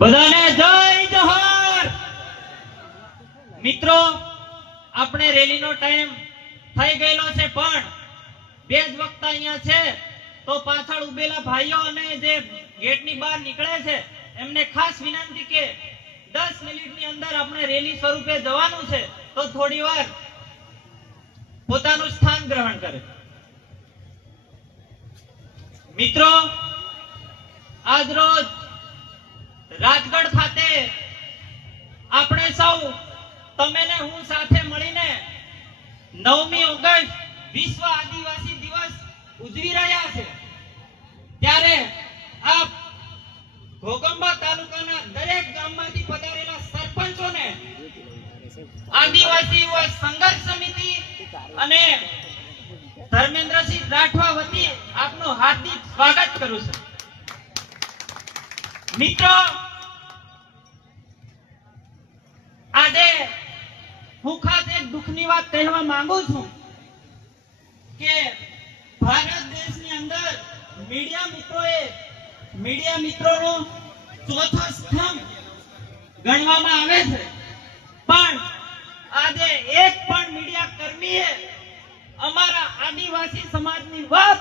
બધાને જય જોહર। મિત્રો આપણે રેલીનો ટાઈમ થઈ ગયેલો છે, પણ બે જ વખત અહીંયા છે, તો પાછળ ઉભેલા ભાઈઓ અને જે ગેટની બહાર નીકળે છે એમને ખાસ વિનંતી કે 10 મિનિટની અંદર આપણે રેલી સ્વરૂપે જવાનું છે, તો થોડી વાર પોતાનું સ્થાન ગ્રહણ કરે। મિત્રો આજ રોજ રાજગઢ ખાતે આપણે સૌ તમે ને હું સાથે મળીને 9મી ઓગસ્ટ વિશ્વ આદિવાસી દિવસ ઉજવી રહ્યા છે, ત્યારે આપ ઘોગંબા તાલુકાના દરેક ગામમાંથી પધારેલા સરપંચોને આદિવાસી યુવા સંઘર્ષ સમિતિ અને ધર્મેન્દ્રસિંહ રાઠવા વતી આપનું હાર્દિક સ્વાગત કરું છું। મિત્રો આજે હું ખાસ એક દુઃખની વાત કહેવા માંગુ છું કે ભારત દેશની અંદર મીડિયા મિત્રોનો ચોથો સ્તંભ ગણવામાં આવે છે, પણ આજે એક પણ મીડિયા કર્મીએ અમારા આદિવાસી સમાજની વાત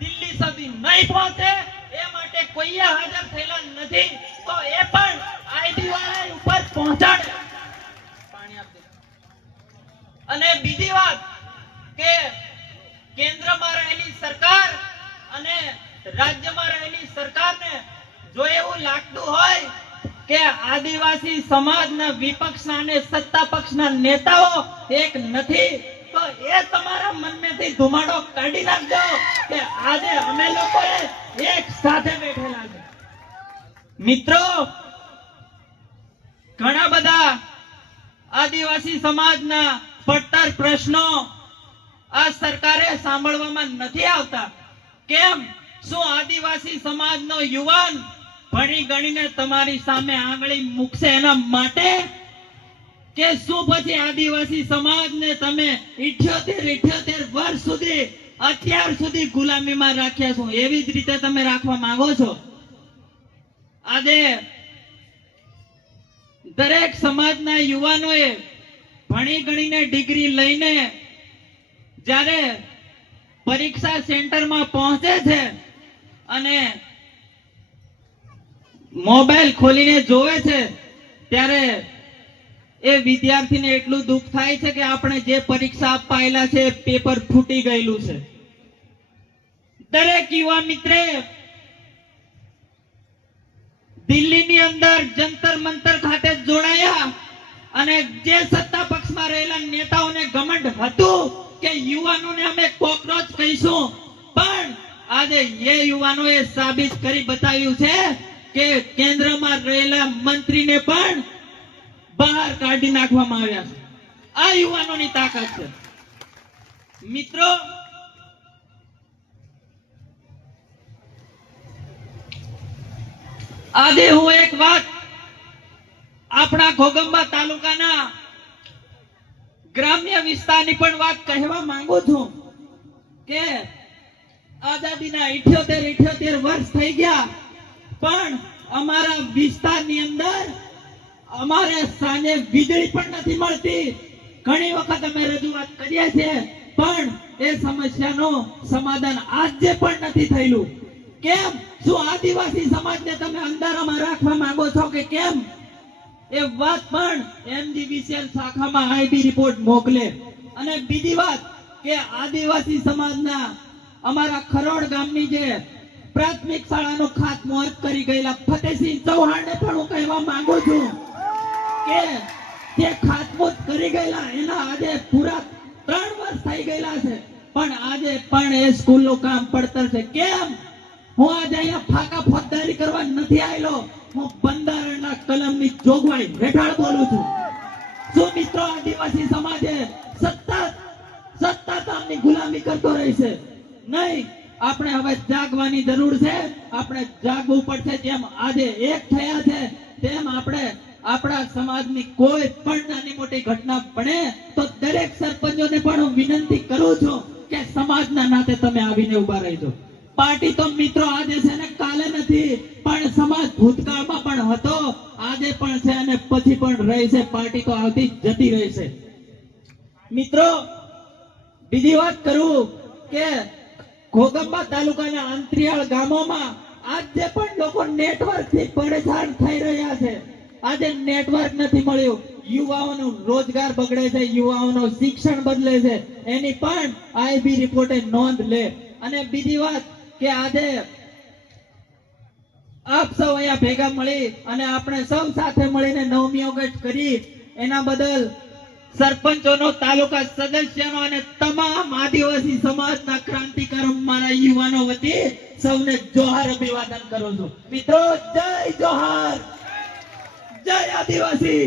દિલ્હી સુધી નહીં પહોંચે એ માટે કોઈએ હાજર થયેલા નથી, તો એ પણ આઈડીવાળા ઉપર પહોંચાડે। અને બીજી વાત કે કેન્દ્રમાં રહેલી સરકાર અને રાજ્યમાં રહેલી સરકારને જો એવું લાગતું હોય કે આદિવાસી સમાજના વિપક્ષના અને સત્તા પક્ષના નેતાઓ એક નથી, તો એ તમારા મનમાંથી ધુમાડો કાઢી નાખજો કે આજે અમે લોકો એક સાથે બેઠેલા છે। મિત્રો ઘણા બધા આદિવાસી સમાજના પડતર પ્રશ્નો આ સરકારે સાંભળવામાં નથી આવતા। કેમ? શું આદિવાસી સમાજનો યુવાન ભણી ગણીને તમારી સામે આંગળી મૂકશે એના માટે, કે શું પછી આદિવાસી સમાજને તમે 78 વર્ષ સુધી અત્યાર સુધી ગુલામીમાં રાખ્યા છો, એવી જ રીતે તમે રાખવા માંગો છો? આજે દરેક સમાજના યુવાનોએ ભણી ગણીને ડિગ્રી લઈને જ્યારે પરીક્ષા સેન્ટરમાં પહોંચે છે અને મોબાઈલ ખોલીને જોવે છે, ત્યારે એ વિદ્યાર્થીને એટલું દુઃખ થાય છે કે આપણે જે પરીક્ષા આપવા આવેલા છે પેપર ફૂટી ગયેલું છે। દરેક યુવા મિત્રે દિલ્હીની અંદર જંતર મંતર ખાતે જોડાયા અને જે સત્તા પક્ષમાં રહેલા નેતાઓને ઘમંડ હતું કે યુવાનોને અમે કોકરોચ કહીશું, પણ આજે એ યુવાનોએ સાબિત કરી બતાવ્યું છે કે કેન્દ્રમાં રહેલા મંત્રીને પણ બહાર કાઢી નાખવામાં આવ્યા છે। આ યુવાનોની તાકાત છે। મિત્રો આજે હું એક વાત આપણા ઘોગંબા તાલુકાના ગ્રામ્ય વિસ્તારની પણ વાત કહેવા માંગુ છું કે આઝાદીના 78 વર્ષ થઈ ગયા, પણ અમારા વિસ્તારની અંદર અમારે સાંજે વીજળી પણ નથી મળતી। ઘણી વખત અમે રજૂઆત કરીએ છીએ, પણ એ સમસ્યાનો સમાધાન આજે પણ નથી થયેલું। કેમ? શું આદિવાસી સમાજને તમે અંધારામાં રાખવા માંગો છો કે કેમ? એ વાત પણ MGBCL શાખામાં આઈબી રિપોર્ટ મોકલે। અને બીજી વાત કે આદિવાસી સમાજના અમારા ખરોડ ગામની જે પ્રાથમિક શાળાનો ખાતમુહૂર્ત કરી ગયેલા ફતેહસિંહ ચૌહાણને પણ હું કહેવા માંગુ છું કે જે ખાતમુહૂર્ત કરી ગયેલા એના આજે પૂરા 3 વર્ષ થઈ ગયેલા છે, પણ આજે પણ એ સ્કૂલનું કામ પડતર છે। કેમ? હું આજે અહીંયા ફાકા ફોજદારી કરવા નથી આવેલો, હું બંધારણના કલમની જોગવાઈ હેઠળ બોલું છું। શું મિત્રો આદિવાસી સમાજે સતત આમની ગુલામી કરતો રહેશે? નહીં, આપણે હવે જાગવાની જરૂર છે। આપણે જાગવું પડશે। જેમ આજે એક થયા છે તેમ આપણે આપણા સમાજની કોઈ પણ નાની મોટી ઘટના બને તો દરેક સરપંચોને પણ હું વિનંતી કરું છું કે સમાજના નાતે તમે આવીને ઉભા રહેજો। પાર્ટી તો મિત્રો આજે છે ને કાલે નથી, પણ સમાજ ભૂતકાળમાં પણ હતો, આજે પણ છે અને પછી પણ રહેશે. પાર્ટી તો આવતી જ જતી રહેશે. મિત્રો બીજી વાત કરું કે ઘોગંબા તાલુકાના અંતરિયાળ ગામોમાં આજે પણ લોકો નેટવર્ક થી પરેશાન થઈ રહ્યા છે. આજે નેટવર્ક નથી મળ્યું, યુવાઓનું રોજગાર બગડે છે, યુવાઓનું શિક્ષણ બદલે છે. એની પણ આઈબી રિપોર્ટે નોંધ લે. અને બીજી વાત કે આજે આપ સૌ અહીંયા ભેગા મળી અને આપણે સૌ સાથે મળીને 9મી ઓગસ્ટ કરી, એના બદલ સરપંચોનો, તાલુકા સદસ્યનો અને તમામ આદિવાસી સમાજના ક્રાંતિકારો, મારા યુવાનો વતી સૌને જોહાર અભિવાદન કરું છું. મિત્રો જય જોહાર, જય આદિવાસી.